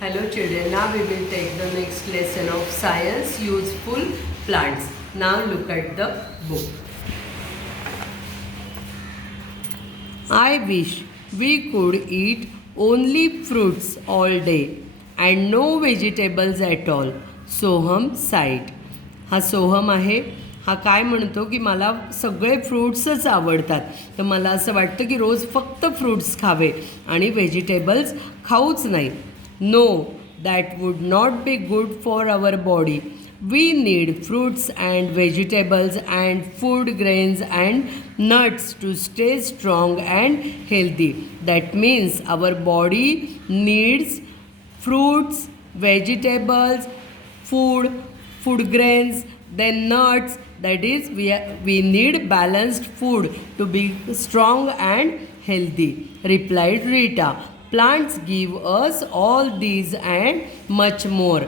Hello children, now we will take the next lesson of science useful plants. Now look at the book. I wish we could eat only fruits all day and no vegetables at all. Soham site. हा सोहम आहे. हा काय म्हणतो की मला सगळे फ्रूट्सच आवडतात, तर मला असं वाटतं की रोज फक्त फ्रूट्स खावे आणि व्हेजिटेबल्स खाऊच नाही. No, that would not be good for our body. We need fruits and vegetables and food grains and nuts to stay strong and healthy. That means our body needs fruits, vegetables, food grains, then nuts. That is, we need balanced food to be strong and healthy, replied Rita. Plants give us all these and much more.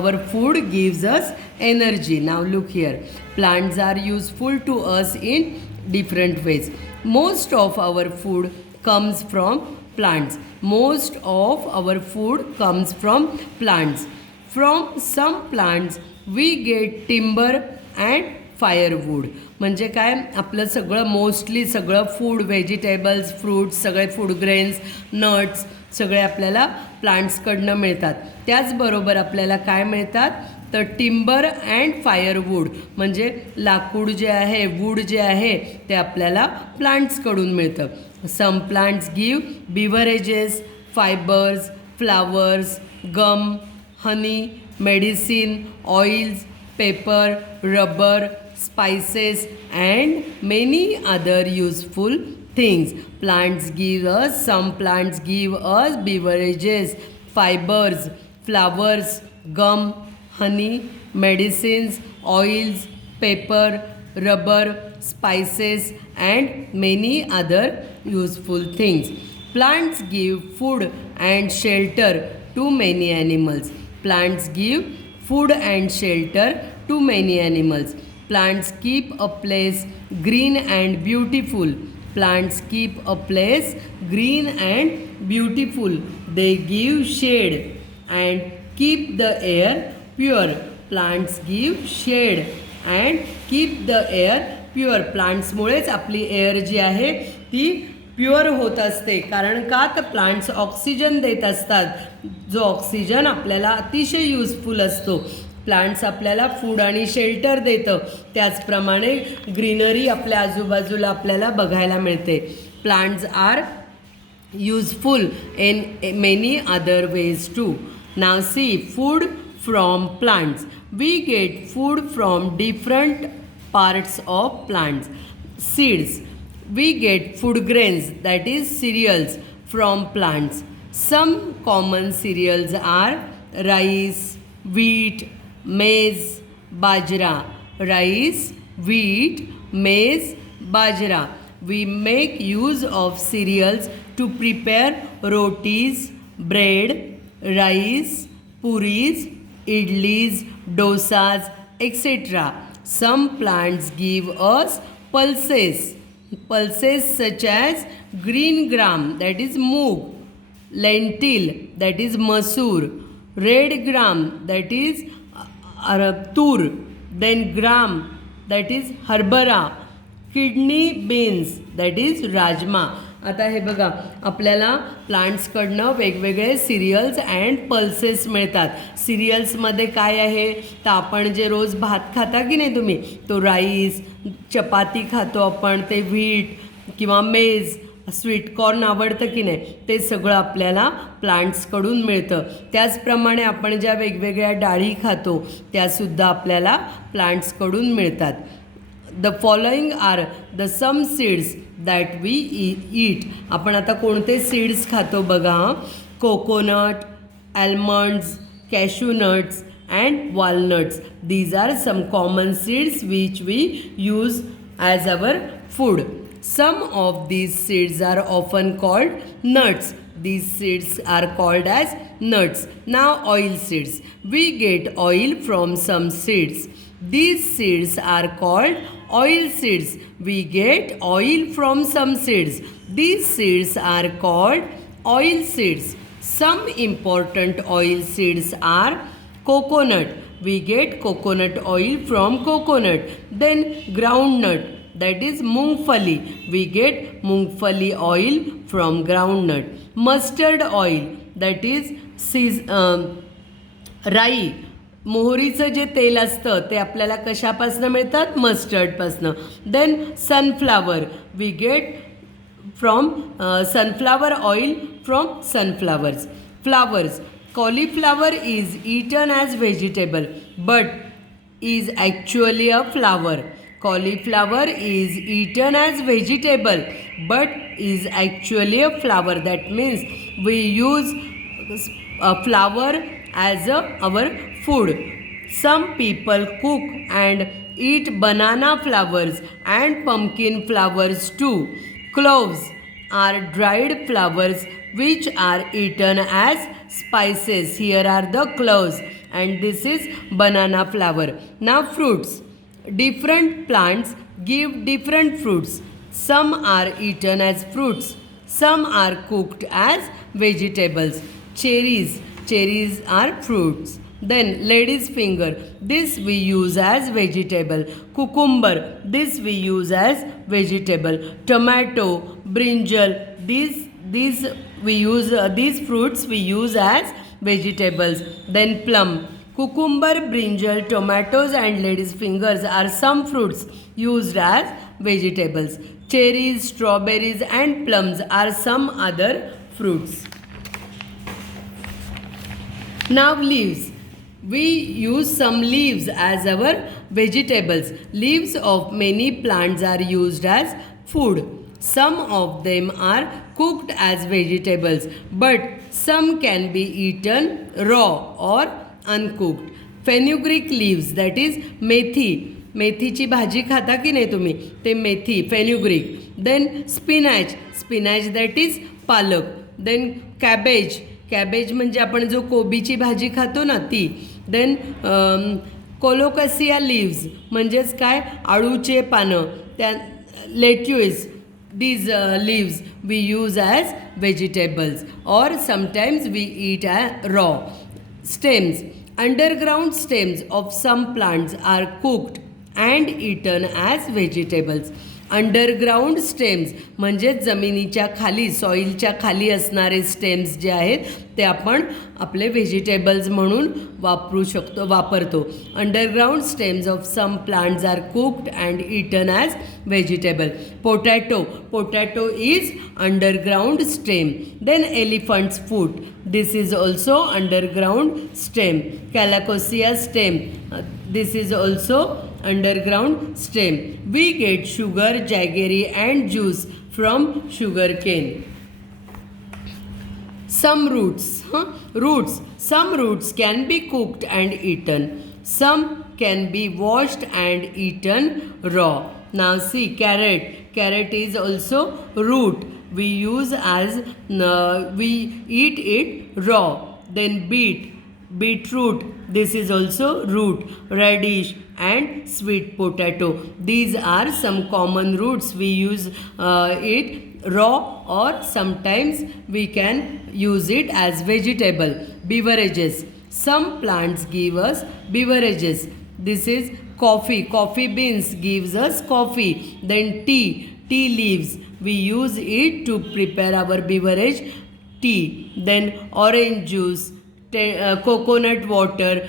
Our food gives us energy. Now look here. Plants are useful to us in different ways. Most of our food comes from plants. Most of our food comes from plants. From some plants we get timber and firewood. म्हणजे काय, आपलं सगळं mostly सगळं food, vegetables, fruits, सगळे food grains, nuts सगळे आपल्याला प्लांट्सकडनं मिळतात. त्याचबरोबर आपल्याला काय मिळतात तर टिंबर अँड फायरवूड, म्हणजे लाकूड जे आहे, वूड जे आहे ते आपल्याला प्लांट्सकडून मिळतं. Some plants give beverages, fibres, flowers, gum, honey, medicine, oils, paper, rubber, spices and many other useful things. Some plants give us beverages, fibers, flowers, gum, honey, medicines, oils, paper, rubber, spices and many other useful things. Plants give food and shelter to many animals. Plants give food and shelter to many animals. Plants keep a place green and beautiful. Plants keep a place green and beautiful. They give shade and keep the air pure. Plants give shade and keep the air pure. प्लांट्समुळेच आपली air जी आहे ती pure होत असते. कारण का, तर plants oxygen देत असतात, जो ऑक्सिजन आपल्याला अतिशय युजफुल असतो. प्लांट्स आपल्याला फूड आणि शेल्टर देतं, त्याचप्रमाणे ग्रीनरी आपल्या आजूबाजूला आपल्याला बघायला मिळते. Plants are useful in many other ways too. Now see food from plants. We get food from different parts of plants. Seeds. We get food grains, that is cereals, from plants. Some common cereals are rice, wheat, maize, bajra. Rice, wheat, maize, bajra. We make use of cereals to prepare rotis, bread, rice, puris, idlis, dosas, etc. Some plants give us pulses. Pulses such as green gram, that is moong, lentil, that is masoor, red gram, that is tur, then gram, that is harbara, kidney beans, that is rajma. आता हे बघा, आपल्याला प्लांट्सकडनं वेगवेगळे serials and pulses मिळतात. सिरियल्समध्ये काय आहे, तर आपण जे रोज भात खाता की नाही तुम्ही, तो राईस, चपाती खातो आपण, ते व्हीट किंवा मेज, स्वीटकॉर्न आवडतं की नाही, ते सगळं आपल्याला प्लांट्सकडून मिळतं. त्याचप्रमाणे आपण ज्या वेगवेगळ्या डाळी खातो त्यासुद्धा आपल्याला प्लांट्सकडून मिळतात. The following are the some seeds that we eat. आपण आता कोणते सीड्स खातो बघा. Coconut, almonds, cashew nuts and walnuts. These are some common seeds which we use as our food. Some of these seeds are often called nuts. These seeds are called as nuts. Now oil seeds. We get oil from some seeds. These seeds are called oil seeds. We get oil from some seeds. These seeds are called oil seeds. Some important oil seeds are coconut. We get coconut oil from coconut. Then groundnut, that is mungfali. We get mungfali oil from groundnut. Mustard oil, that is राई. मोहरीचं जे तेल असतं ते आपल्याला कशापासून मिळतात? मस्टर्डपासून. Then sunflower, we get from sunflower oil from sunflowers. Flowers. Cauliflower is eaten as vegetable but is actually a flower. Cauliflower is eaten as vegetable but is actually a flower. That means we use a flower as our food. Some people cook and eat banana flowers and pumpkin flowers too. Cloves are dried flowers which are eaten as spices. Here are the cloves and this is banana flower. Now fruits. Different plants give different fruits. Some are eaten as fruits. Some are cooked as vegetables. Cherries. Cherries are fruits. Then lady's finger, this we use as vegetable. Cucumber, this we use as vegetable. Tomato, brinjal, these we use these fruits we use as vegetables. Then plum. Cucumber, brinjal, tomatoes and lady's fingers are some fruits used as vegetables. Cherries, strawberries and plums are some other fruits. Now leaves. We use some leaves as our vegetables. Leaves of many plants are used as food. Some of them are cooked as vegetables, but some can be eaten raw or uncooked. Fenugreek leaves, that is मेथी. मेथीची भाजी खाता की नाही तुम्ही? ते मेथी, fenugreek. Then spinach. Spinach, that is पालक. Then cabbage. Cabbage म्हणजे आपण जो कोबीची भाजी खातो ना ती. देन कोलोकसिया लीव्ज म्हणजेच काय? आळूचे पानं. त्या लेट्युइस, these leaves we use as vegetables or sometimes we eat raw. Stems. Underground stems of some plants are cooked and eaten as vegetables. Underground stems म्हणजे जमिनीच्या खाली, सॉईलच्या खाली असणारे स्टेम्स जे आहेत ते आपण आपले व्हेजिटेबल्स म्हणून वापरतो. Underground stems of some plants are cooked and eaten as vegetable. Potato is underground stem. Then elephants foot, this is also underground stem. Colocasia stem, this is also underground stem. We get sugar, jaggery and juice from sugar cane. Some roots. Some roots can be cooked and eaten. Some can be washed and eaten raw. Now see, carrot. Carrot is also root. We use as we eat it raw. Then beetroot, this is also root. Radish and sweet potato, these are some common roots. We use it raw or sometimes we can use it as vegetable. Beverages. Some plants give us beverages. This is coffee beans gives us coffee. Then tea leaves, we use it to prepare our beverage tea. Then orange juice, coconut water,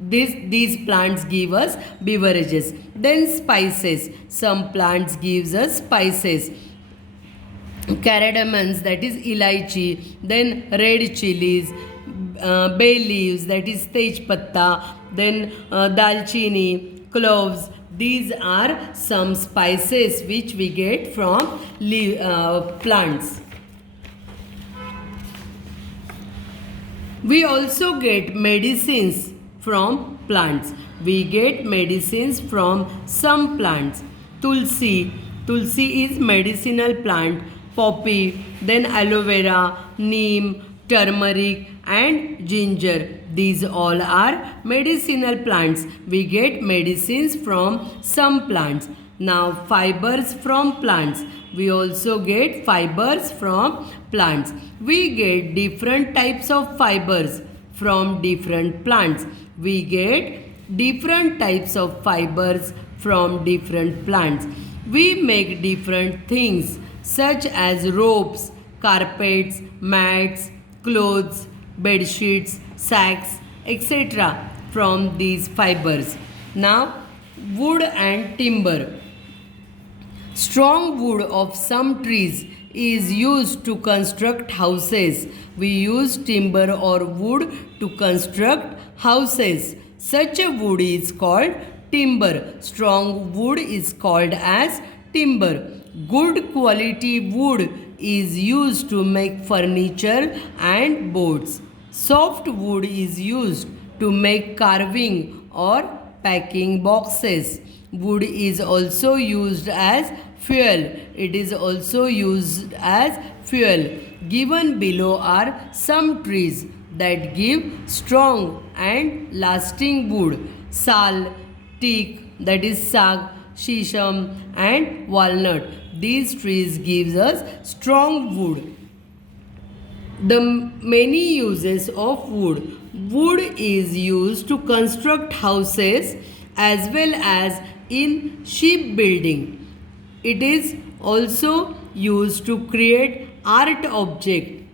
these plants give us beverages. Then spices. Some plants gives us spices. Cardamoms, that is ilaichi. Then red chilies, bay leaves, that is tej patta. Then dalchini, cloves. These are some spices which we get from plants. We also get medicines from plants. We get medicines from some plants. Tulsi is medicinal plant. Poppy, then aloe vera, neem, turmeric and ginger. These all are medicinal plants. We get medicines from some plants. Now fibers from plants. We also get fibers from plants. We get different types of fibers from different plants. We get different types of fibers from different plants. We make different things such as ropes, carpets, mats, clothes, bed sheets, sacks, etc. from these fibers. Now, wood and timber. Strong wood of some trees is used to construct houses. We use timber or wood to construct houses. Such a wood is called timber. Strong wood is called as timber. Good quality wood is used to make furniture and boards. Soft wood is used to make carving or packing boxes. Wood is also used as fuel. It is also used as fuel. Given below are some trees that give strong and lasting wood. Sal, teak, that is sag, shisham and walnut. These trees gives us strong wood. The many uses of wood. Wood is used to construct houses as well as in shipbuilding. It is also used to create art object.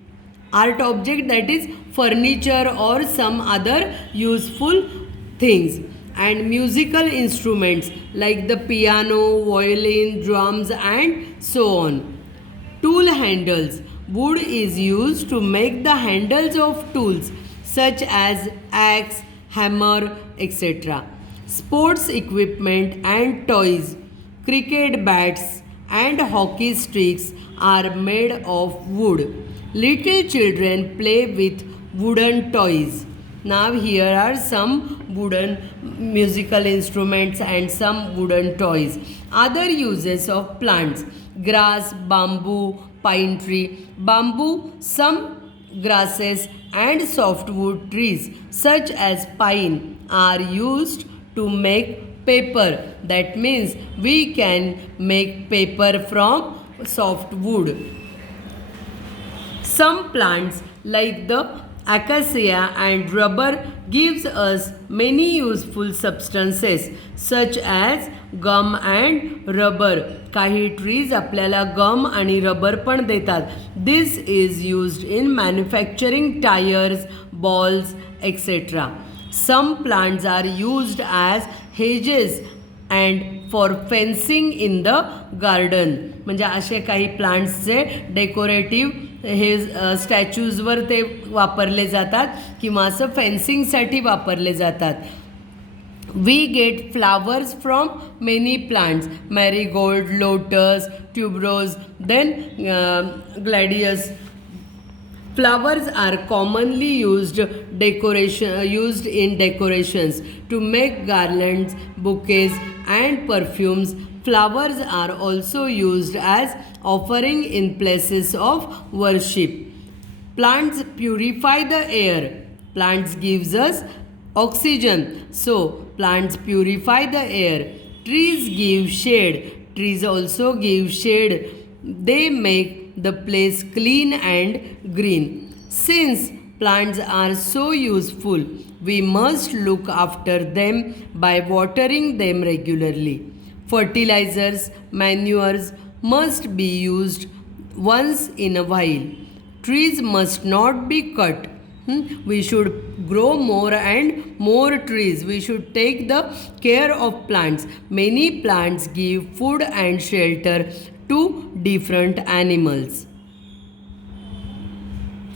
Art object, that is furniture or some other useful things. And musical instruments like the piano, violin, drums and so on. Tool handles. Wood is used to make the handles of tools such as axe, hammer, etc. Sports equipment and toys. Cricket bats and hockey sticks are made of wood. Little children play with wooden toys. Now here are some wooden musical instruments and some wooden toys. Other uses of plants. Grass, bamboo, pine tree. Bamboo, some grasses and softwood trees such as pine are used to make paper. That means we can make paper from softwood. Some plants like the acacia and rubber gives us many useful substances such as gum and rubber. काही trees आपल्याला gum आणि rubber पण देतात. This is used in manufacturing tires, balls, etc. Some plants are used as hedges and for fencing in the garden. म्हणजे असे काही प्लांट्सचे decorative हे स्टॅच्यूजवर ते वापरले जातात किंवा असं फेन्सिंगसाठी वापरले जातात. We get flowers from many plants. Marigold, lotus, tuberose, then gladius. Flowers are commonly used in decorations to make garlands, bouquets and perfumes. Flowers are also used as offering in places of worship. Plants purify the air. Plants gives us oxygen. So plants purify the air. Trees give shade. Trees also give shade. They make the place clean and green. Since plants are so useful, we must look after them by watering them regularly. Fertilizers, manures must be used once in a while. Trees must not be cut. We should grow more and more trees. We should take the care of plants. Many plants give food and shelter to different animals.